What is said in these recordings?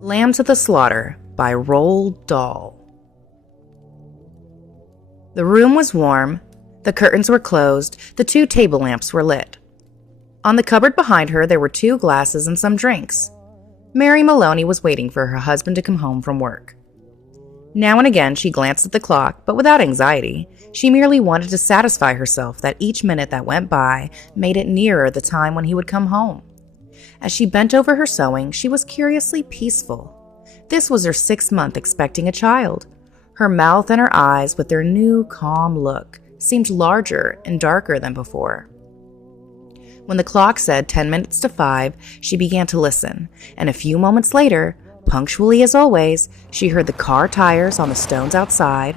Lamb to the Slaughter by Roald Dahl. The room was warm, the curtains were closed, the 2 table lamps were lit. On the cupboard behind her there were 2 glasses and some drinks. Mary Maloney was waiting for her husband to come home from work. Now and again she glanced at the clock, but without anxiety. She merely wanted to satisfy herself that each minute that went by made it nearer the time when he would come home. As she bent over her sewing, she was curiously peaceful. This was her 6th month expecting a child. Her mouth and her eyes, with their new calm look, seemed larger and darker than before. When the clock said 10 minutes to 5, she began to listen, and a few moments later, punctually as always, she heard the car tires on the stones outside,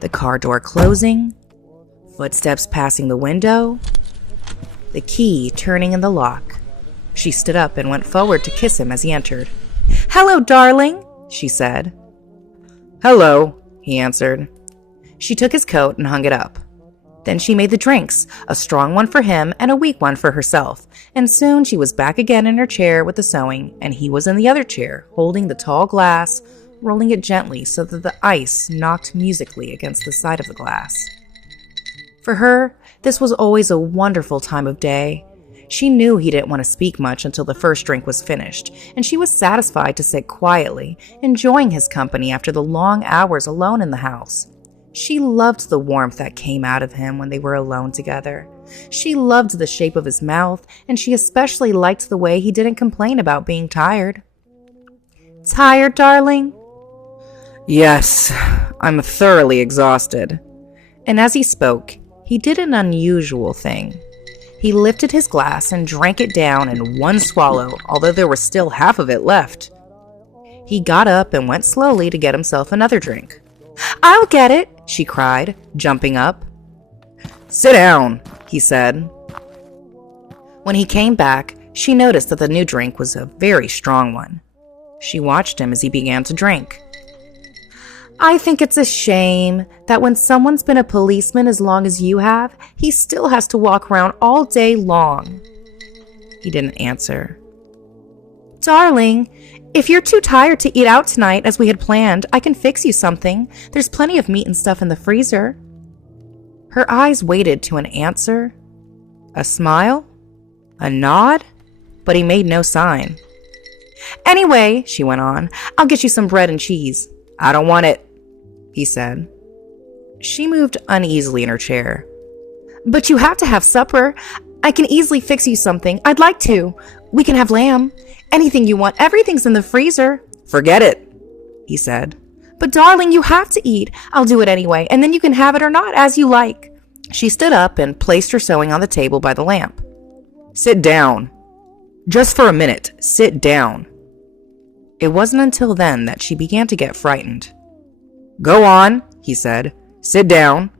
the car door closing, footsteps passing the window, the key turning in the lock. She stood up and went forward to kiss him as he entered. "Hello, darling," she said. "Hello," he answered. She took his coat and hung it up. Then she made the drinks, a strong one for him and a weak one for herself, and soon she was back again in her chair with the sewing, and he was in the other chair, holding the tall glass, rolling it gently so that the ice knocked musically against the side of the glass. For her, this was always a wonderful time of day. She knew he didn't want to speak much until the first drink was finished, and she was satisfied to sit quietly, enjoying his company after the long hours alone in the house. She loved the warmth that came out of him when they were alone together. She loved the shape of his mouth, and she especially liked the way he didn't complain about being tired. "Tired, darling?" "Yes, I'm thoroughly exhausted." And as he spoke, he did an unusual thing. He lifted his glass and drank it down in one swallow, although there was still half of it left. He got up and went slowly to get himself another drink. "I'll get it," she cried, jumping up. "Sit down," he said. When he came back, she noticed that the new drink was a very strong one. She watched him as he began to drink. "I think it's a shame that when someone's been a policeman as long as you have, he still has to walk around all day long." He didn't answer. "Darling, if you're too tired to eat out tonight as we had planned, I can fix you something. There's plenty of meat and stuff in the freezer." Her eyes waited to an answer, a smile, a nod, but he made no sign. "Anyway," she went on, "I'll get you some bread and cheese." "I don't want it," he said. She moved uneasily in her chair. "But you have to have supper. I can easily fix you something. I'd like to. We can have lamb. Anything you want. Everything's in the freezer." "Forget it," he said. "But darling, you have to eat. I'll do it anyway, and then you can have it or not, as you like." She stood up and placed her sewing on the table by the lamp. "Sit down. Just for a minute, sit down." It wasn't until then that she began to get frightened. "Go on," he said. "Sit down."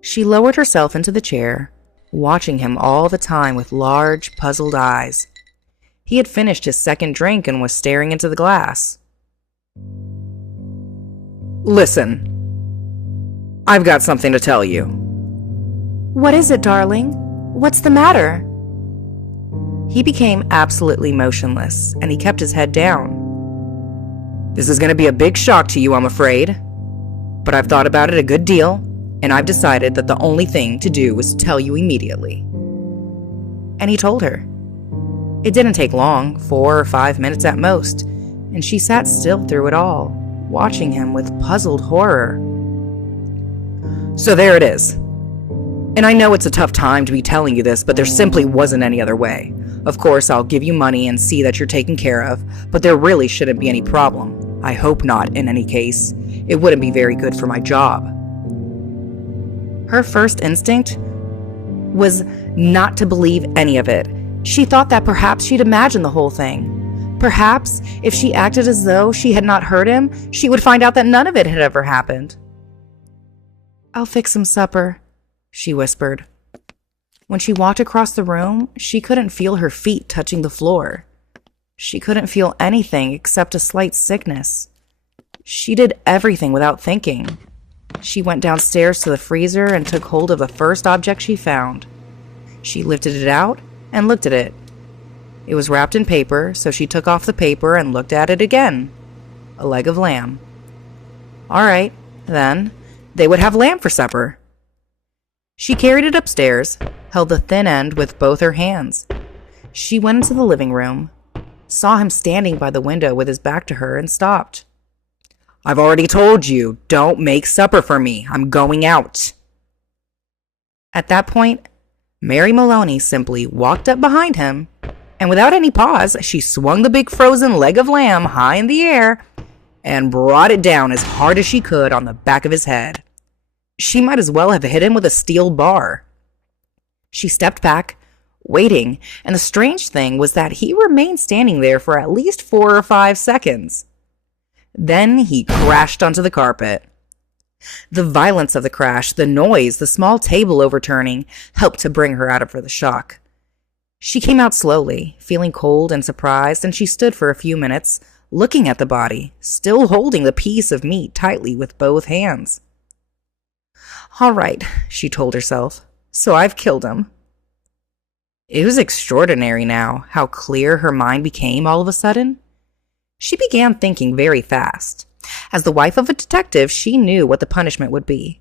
She lowered herself into the chair, watching him all the time with large, puzzled eyes. He had finished his second drink and was staring into the glass. "Listen, I've got something to tell you." "What is it, darling? What's the matter?" He became absolutely motionless, and he kept his head down. "This is going to be a big shock to you, I'm afraid. But I've thought about it a good deal, and I've decided that the only thing to do is to tell you immediately." And he told her. It didn't take long, 4 or 5 minutes at most, and she sat still through it all, watching him with puzzled horror. "So there it is. And I know it's a tough time to be telling you this, but there simply wasn't any other way. Of course, I'll give you money and see that you're taken care of, but there really shouldn't be any problem. I hope not, in any case. It wouldn't be very good for my job." Her first instinct was not to believe any of it. She thought that perhaps she'd imagined the whole thing. Perhaps, if she acted as though she had not heard him, she would find out that none of it had ever happened. "I'll fix some supper," she whispered. When she walked across the room, she couldn't feel her feet touching the floor. She couldn't feel anything except a slight sickness. She did everything without thinking. She went downstairs to the freezer and took hold of the first object she found. She lifted it out and looked at it. It was wrapped in paper, so she took off the paper and looked at it again. A leg of lamb. All right, then, they would have lamb for supper. She carried it upstairs, held the thin end with both her hands. She went into the living room, saw him standing by the window with his back to her, and stopped. I've already told you, don't make supper for me. I'm going out. At that point, Mary Maloney simply walked up behind him, and without any pause, she swung the big frozen leg of lamb high in the air and brought it down as hard as she could on the back of his head. She might as well have hit him with a steel bar. She stepped back, waiting, and the strange thing was that he remained standing there for at least 4 or 5 seconds. Then he crashed onto the carpet. The violence of the crash, the noise, the small table overturning, helped to bring her out of the shock. She came out slowly, feeling cold and surprised, and she stood for a few minutes, looking at the body, still holding the piece of meat tightly with both hands. All right, she told herself, so I've killed him. It was extraordinary now, how clear her mind became all of a sudden. She began thinking very fast. As the wife of a detective, she knew what the punishment would be.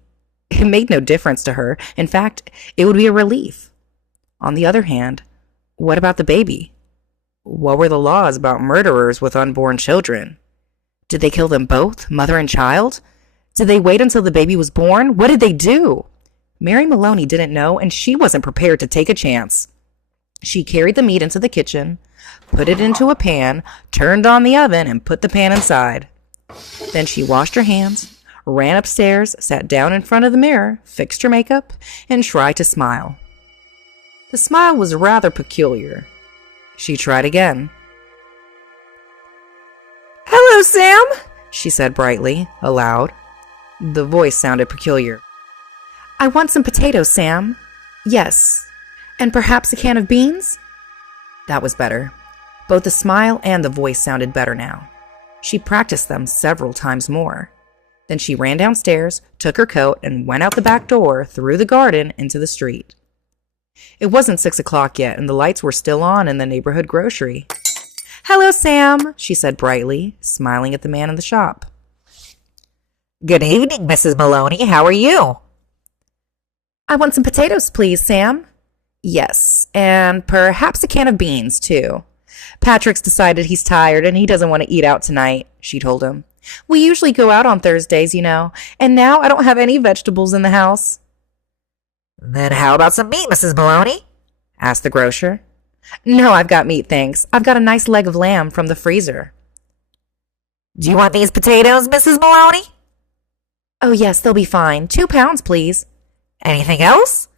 It made no difference to her. In fact, it would be a relief. On the other hand, what about the baby? What were the laws about murderers with unborn children? Did they kill them both, mother and child? Did they wait until the baby was born? What did they do? Mary Maloney didn't know, and she wasn't prepared to take a chance. She carried the meat into the kitchen, put it into a pan, turned on the oven, and put the pan inside. Then she washed her hands, ran upstairs, sat down in front of the mirror, fixed her makeup, and tried to smile. The smile was rather peculiar. She tried again. "Hello, Sam," she said brightly, aloud. The voice sounded peculiar. "I want some potatoes, Sam." "Yes. And perhaps a can of beans?" That was better. Both the smile and the voice sounded better now. She practiced them several times more. Then she ran downstairs, took her coat, and went out the back door, through the garden, into the street. It wasn't 6 o'clock yet, and the lights were still on in the neighborhood grocery. "Hello, Sam," she said brightly, smiling at the man in the shop. Good evening, Mrs. Maloney. How are you? "I want some potatoes, please, Sam." "Yes, and perhaps a can of beans, too. Patrick's decided he's tired and he doesn't want to eat out tonight," she told him. "We usually go out on Thursdays, you know, and now I don't have any vegetables in the house." Then how about some meat, Mrs. Maloney? asked the grocer. "No, I've got meat, thanks. I've got a nice leg of lamb from the freezer." Do you want these potatoes, Mrs. Maloney? "Oh, yes, they'll be fine. 2 pounds, please." Anything else?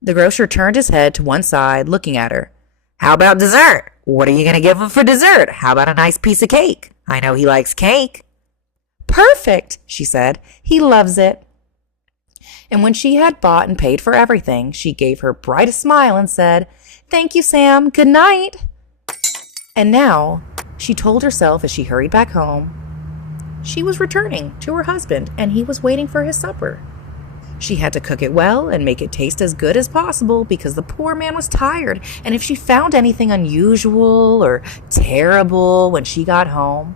The grocer turned his head to one side, looking at her. How about dessert? What are you going to give him for dessert? How about a nice piece of cake? I know he likes cake. "Perfect," she said. "He loves it." And when she had bought and paid for everything, she gave her brightest smile and said, "Thank you, Sam. Good night." And now, she told herself as she hurried back home, she was returning to her husband and he was waiting for his supper. She had to cook it well and make it taste as good as possible because the poor man was tired, and if she found anything unusual or terrible when she got home,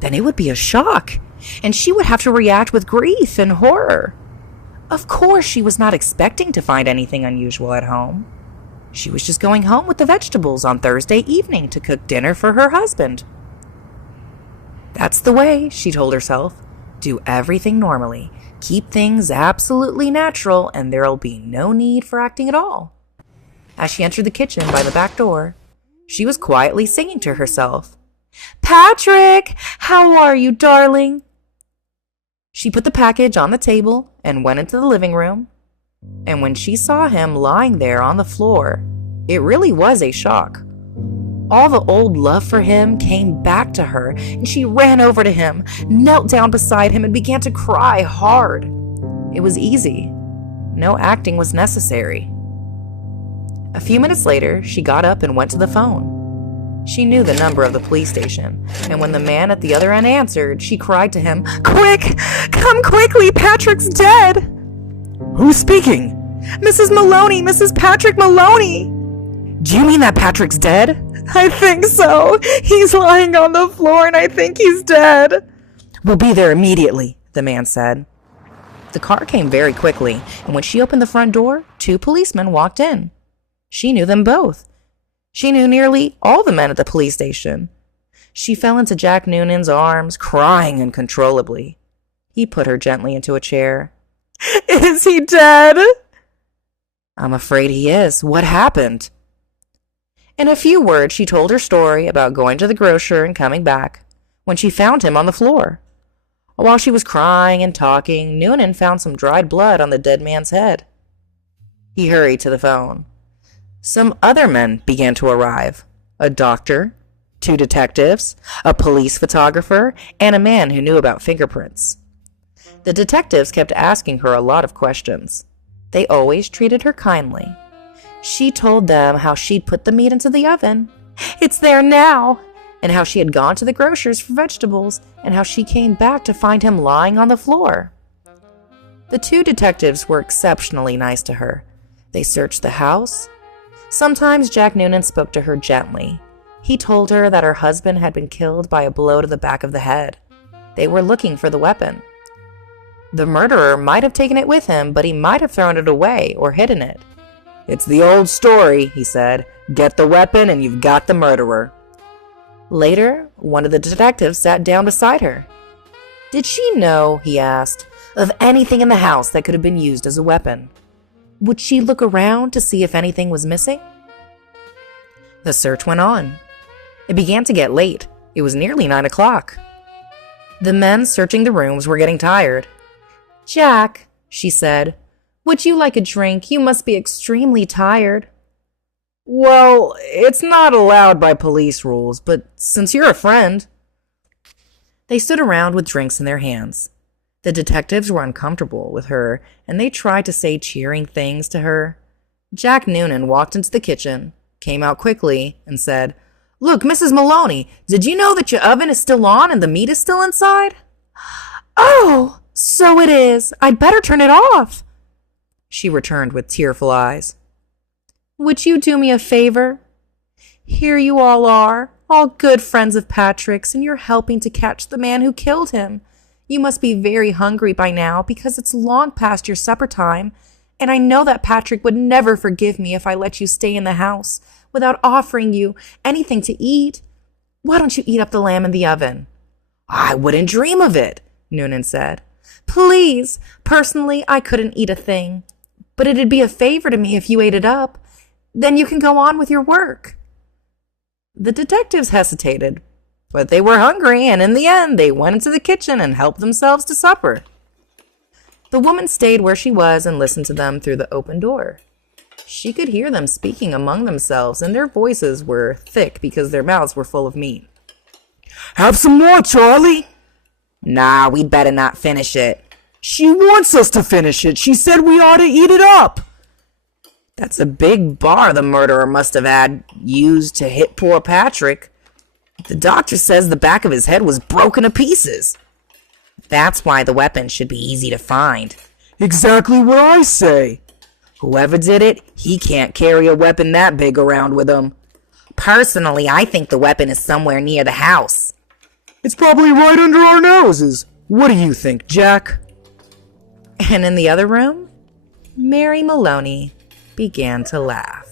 then it would be a shock, and she would have to react with grief and horror. Of course, she was not expecting to find anything unusual at home. She was just going home with the vegetables on Thursday evening to cook dinner for her husband. That's the way, she told herself. Do everything normally. Keep things absolutely natural, and there'll be no need for acting at all. As she entered the kitchen by the back door, she was quietly singing to herself. "Patrick, how are you, darling?" She put the package on the table and went into the living room. And when she saw him lying there on the floor, it really was a shock. All the old love for him came back to her, and she ran over to him, knelt down beside him, and began to cry hard. It was easy. No acting was necessary. A few minutes later, she got up and went to the phone. She knew the number of the police station, and when the man at the other end answered, she cried to him, "Quick! Come quickly! Patrick's dead!" Who's speaking? "Mrs. Maloney! Mrs. Patrick Maloney!" Do you mean that Patrick's dead? I think so. He's lying on the floor and I think he's dead. We'll be there immediately, the man said. The car came very quickly, and when she opened the front door, 2 policemen walked in. She knew them both. She knew nearly all the men at the police station. She fell into Jack Noonan's arms, crying uncontrollably. He put her gently into a chair. Is he dead? I'm afraid he is. What happened? In a few words, she told her story about going to the grocer and coming back when she found him on the floor. While she was crying and talking, Noonan found some dried blood on the dead man's head. He hurried to the phone. Some other men began to arrive. A doctor, 2 detectives, a police photographer, and a man who knew about fingerprints. The detectives kept asking her a lot of questions. They always treated her kindly. She told them how she'd put the meat into the oven. It's there now! And how she had gone to the grocer's for vegetables, and how she came back to find him lying on the floor. The 2 detectives were exceptionally nice to her. They searched the house. Sometimes Jack Noonan spoke to her gently. He told her that her husband had been killed by a blow to the back of the head. They were looking for the weapon. The murderer might have taken it with him, but he might have thrown it away or hidden it. It's the old story, he said. Get the weapon and you've got the murderer. Later, one of the detectives sat down beside her. Did she know, he asked, of anything in the house that could have been used as a weapon? Would she look around to see if anything was missing? The search went on. It began to get late. It was nearly 9 o'clock. The men searching the rooms were getting tired. Jack, she said, would you like a drink? You must be extremely tired. Well, it's not allowed by police rules, but since you're a friend... They stood around with drinks in their hands. The detectives were uncomfortable with her, and they tried to say cheering things to her. Jack Noonan walked into the kitchen, came out quickly, and said, Look, Mrs. Maloney, did you know that your oven is still on and the meat is still inside? Oh, so it is. I'd better turn it off, she returned with tearful eyes. Would you do me a favor? Here you all are, all good friends of Patrick's, and you're helping to catch the man who killed him. You must be very hungry by now because it's long past your supper time, and I know that Patrick would never forgive me if I let you stay in the house without offering you anything to eat. Why don't you eat up the lamb in the oven? I wouldn't dream of it, Noonan said. Please, personally, I couldn't eat a thing, but it'd be a favor to me if you ate it up. Then you can go on with your work. The detectives hesitated, but they were hungry, and in the end, they went into the kitchen and helped themselves to supper. The woman stayed where she was and listened to them through the open door. She could hear them speaking among themselves, and their voices were thick because their mouths were full of meat. Have some more, Charlie. Nah, we'd better not finish it. She wants us to finish it. She said we ought to eat it up. That's a big bar the murderer must have had used to hit poor Patrick. The doctor says the back of his head was broken to pieces. That's why the weapon should be easy to find. Exactly what I say. Whoever did it, he can't carry a weapon that big around with him. Personally, I think the weapon is somewhere near the house. It's probably right under our noses. What do you think, Jack? And in the other room, Mary Maloney began to laugh.